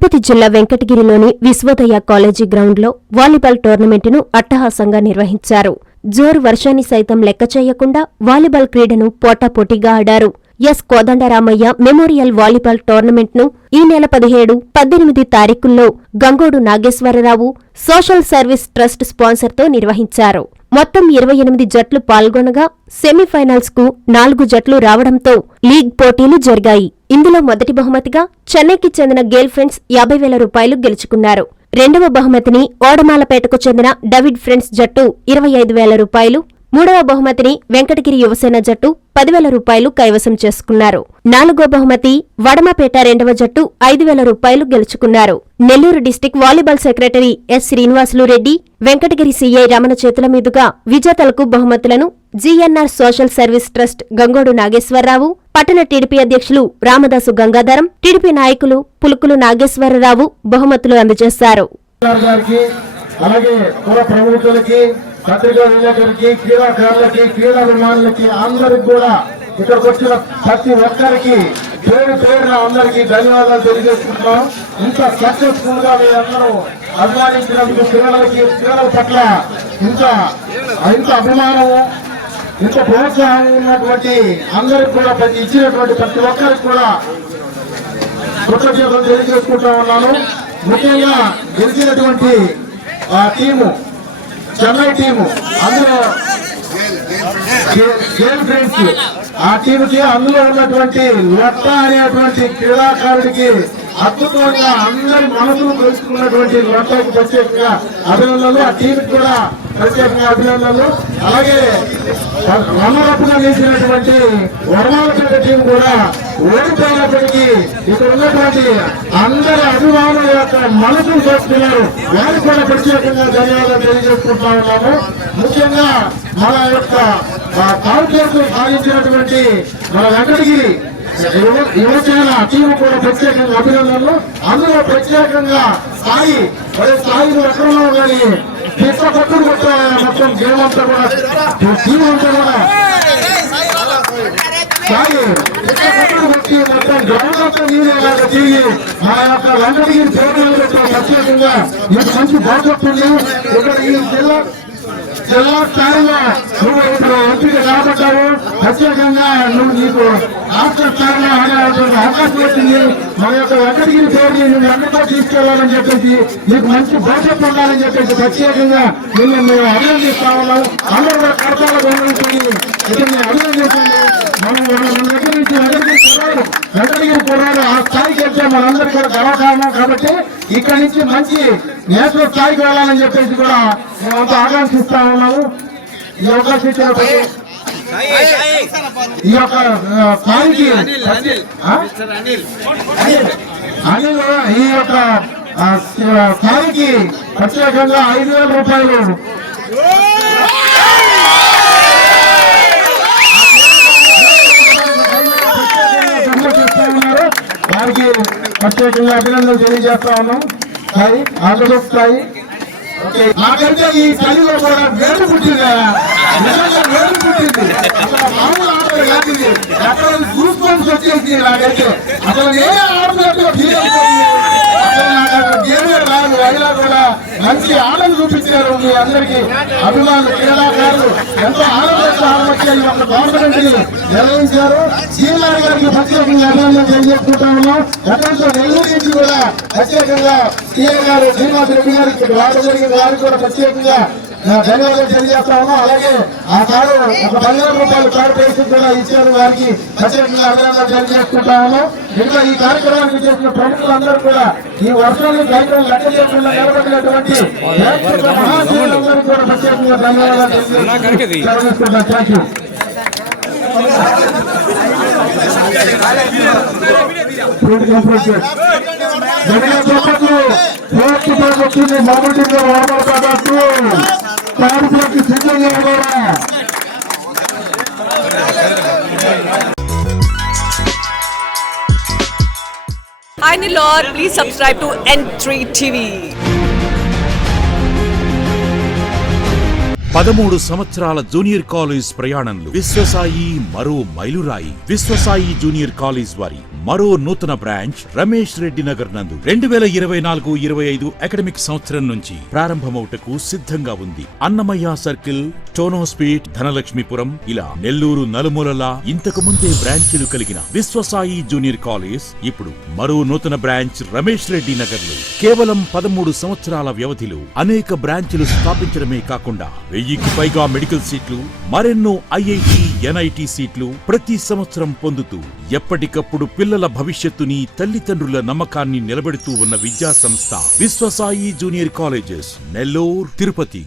తిరుపతి జిల్లా వెంకటగిరిలోని విశ్వోదయ కాలేజీ గ్రౌండ్లో వాలీబాల్ టోర్నమెంటును అట్టహాసంగా నిర్వహించారు. జోరు వర్షాన్ని సైతం లెక్క చేయకుండా వాలీబాల్ క్రీడను పోటాపోటీగా ఆడారు. ఎస్ కోదండరామయ్య మెమోరియల్ వాలీబాల్ టోర్నమెంట్ను ఈ నెల 17, 18 తారీఖుల్లో Gangodu Nageswararao social service trust స్పాన్సర్తో నిర్వహించారు. మొత్తం 28 జట్లు పాల్గొనగా సెమీఫైనల్స్ కు 4 జట్లు రావడంతో లీగ్ పోటీలు జరిగాయి. ఇందులో మొదటి బహుమతిగా చెన్నైకి చెందిన గేల్ ఫ్రెండ్స్ 50,000 రూపాయలు గెలుచుకున్నారు. రెండవ బహుమతిని ఓడమాలపేటకు చెందిన డవిడ్ ఫ్రెండ్స్ జట్టు 25,000 రూపాయలు, మూడవ బహుమతిని వెంకటగిరి యువసేన జట్టు 10,000 రూపాయలు కైవసం చేసుకున్నారు. నాలుగో బహుమతి వడమపేట రెండవ జట్టు 5,000 రూపాయలు గెలుచుకున్నారు. Nellore district volleyball secretary S Srinivasulu Reddy, Venkatagiri CI Ramana చేతుల మీదుగా విజేతలకు బహుమతులను GNR social service trust Gangodu Nageswararao, పట్టణ టీడీపీ అధ్యక్షులు రామదాసు గంగాధరం, టీడీపీ నాయకులు పులుకులు నాగేశ్వరరావు బహుమతులు అందజేశారు. పత్రికా విలేకరులకి, క్రీడాకారులకి, క్రీడాభిమానులకి అందరికి కూడా ఇక్కడికి వచ్చిన ప్రతి ఒక్కరికి పేరున అందరికీ ధన్యవాదాలు తెలియజేసుకుంటున్నాం. ఇంత సక్సెస్ఫుల్ గా మీరందరూ అభిమానించినందుకు క్రీడల పట్ల ఇంత అభిమానము, ఇంత ప్రోత్సాహం ఉన్నటువంటి అందరికి కూడా ఇచ్చినటువంటి ప్రతి ఒక్కరికి కూడా కృతజ్ఞతలు తెలియజేసుకుంటా ఉన్నాను. ముఖ్యంగా గెలిచినటువంటి టీము చెన్నై టీము, అందులో గేల్ ఫ్రెండ్స్ ఆ టీముకి అందులో ఉన్నటువంటి లొట్ట అనేటువంటి క్రీడాకారుడికి అద్భుతంగా అందరి మనసును తెలుసుకున్నటువంటి లొట్టకి ప్రత్యేకంగా అభినందనలు, ఆ టీంకి కూడా ప్రత్యేకంగా అభినందనలు. అలాగే రన్నరప్గా నిలిచినటువంటి వడమాలపేట టీం కూడా ఓడిపోయినప్పటికీ ఇక్కడ ఉన్నటువంటి అందరి అభిమానుల యొక్క మనసును చేసుకున్నారు. వారికి కూడా ప్రత్యేకంగా ధన్యవాదాలు తెలియజేసుకుంటా ఉన్నాము. ముఖ్యంగా మన యొక్క కాంగ్రెస్ సాధించినటువంటి మన వెంకటగిరి యువసేన టీము కూడా ప్రత్యేకంగా అభినందనలు. అందులో ప్రత్యేకంగా స్థాయిలు ఎక్కడో కానీ పెద్ద పట్టుకు కొట్టాలి. మొత్తం గేమ్ అంతా కూడా టీం అంతా కూడా మొత్తం గ్రౌండ్ అంతా నీరేలాగా తిరిగి మా యొక్క వెంకటగిరి ప్రోగ్రాం ప్రత్యేకంగా మీకు మంచి బాగుంటుంది. ఇక్కడ ఈ జిల్లా స్థాయిలో నువ్వు ఇప్పుడు ఎంపిక కాబట్టావు. ప్రత్యేకంగా నువ్వు నీకు రాష్ట్ర స్థాయిలో ఆడేటువంటి అవకాశం వచ్చింది. మన యొక్క వెంకటగిరి పేరుని నువ్వు ఎంతగా తీసుకెళ్లాలని చెప్పేసి నీకు మంచి భవిష్యత్తు ఉండాలని చెప్పేసి ప్రత్యేకంగా మేము అభినందిస్తా ఉన్నాం. అందరూ కూడా కడతాలో గమనించండి, ఇతన్ని అభినందించండి. మనం దగ్గర నుంచి వెంకటగిరి కుర్రాడు ఆ స్థాయికి వెళ్తే మనందరికీ కూడా గర్వకారణం. కాబట్టి ఇక్కడి నుంచి మంచి నేషనల్ స్థాయికి వెళ్ళాలని చెప్పేసి కూడా మేమంతా ఆకాంక్షిస్తా ఉన్నాము. ఈ అవకాశం ఇచ్చిన ఈ యొక్క స్థాయికి అనిల్ ఈ యొక్క స్థాయికి ప్రత్యేకంగా 5,000 రూపాయలు వారికి ప్రత్యేకంగా అభినందనలు తెలియజేస్తా ఉన్నాం. ఆంధ్రప్రదేశ్ స్థాయి నాకైతే ఈ చలిలో కూడా వేడు పుట్టింది, వేడు పుట్టింది. అసలు మామూలు ఆటలు కాదు, అక్కడ చూసుకోవాల్సి వచ్చేసి నాకైతే అసలు నేనే ఆడుతున్నట్టుగా ఫీల్ అవుతుంది. అసలు నాకు గేమే రాదు. అయినా కూడా మంచి ఆటలు చూపించారు. మీ అందరికీ అభిమానులు, క్రీడాకారులు ఎంతో ఆనందంగా ఈ యొక్క టోర్నమెంట్ ని నిర్వహించారు. సీఎల్ఆర్ గారికి ప్రత్యేకంగా అభినందనలు తెలియజేసుకుంటా ఉన్నాం. గతంలో నెల్లూరు నుంచి కూడా ప్రత్యేకంగా సీఎం గారు శ్రీనివాస రెడ్డి గారికి రావడం జరిగింది. వారికి కూడా ప్రత్యేకంగా ధన్యవాదాలు తెలియజేస్తా ఉన్నాం. అలాగే ఆ కారు ఒక 10,000 రూపాయలు కారు పైసలు కూడా ఇచ్చారు. వారికి ప్రత్యేకంగా అభినందనలు తెలియజేసుకుంటా ఉన్నాం. ఇంకా ఈ కార్యక్రమానికి చేసిన ప్రముఖులందరూ కూడా ఈ వర్షాన్ని కార్యక్రమం లెక్క చేయకుండా నిలబడినటువంటి మహాశీలందరికీ కూడా ప్రత్యేకంగా ధన్యవాదాలు తెలియజేసుకుంటాం. Thank you. వచ్చింది మామూలుగా వాడబడతాడు కార్యక్రమానికి సిద్ధంగా కూడా Hi Nilor, please subscribe to N3 TV. 13 సంవత్సరాల జూనియర్ కాలేజ్ ప్రయాణంలో విశ్వసాయి మరో మైలురాయి. విశ్వసాయి జూనియర్ కాలేజ్ వారి మరో నూతన బ్రాంచ్ రమేష్ రెడ్డి నగర్ నందు 2024-25 అకాడమిక్ సంవత్సరం నుంచి ప్రారంభమవుటకు సిద్ధంగా ఉంది. అన్నమయ్య సర్కిల్, టోనోస్పీట్, ధనలక్ష్మీపురం ఇలా నెల్లూరు నలుమూలలా ఇంతకు ముందే బ్రాంచీలు కలిగిన విశ్వసాయి జూనియర్ కాలేజ్ ఇప్పుడు మరో నూతన బ్రాంచ్ రమేష్ రెడ్డి నగర్ లో కేవలం 13 సంవత్సరాల వ్యవధిలో అనేక బ్రాంచీలు స్థాపించడమే కాకుండా 1000కి పైగా మెడికల్ సీట్లు, మరెన్నో ఐఐటి, ఎన్ఐటి సీట్లు ప్రతి సంవత్సరం పొందుతూ ఎప్పటికప్పుడు పిల్లల భవిష్యత్తుని, తల్లిదండ్రుల నమ్మకాన్ని నిలబెడుతూ ఉన్న విద్యా సంస్థ విశ్వసాయి జూనియర్ కాలేజెస్, నెల్లూరు, తిరుపతి.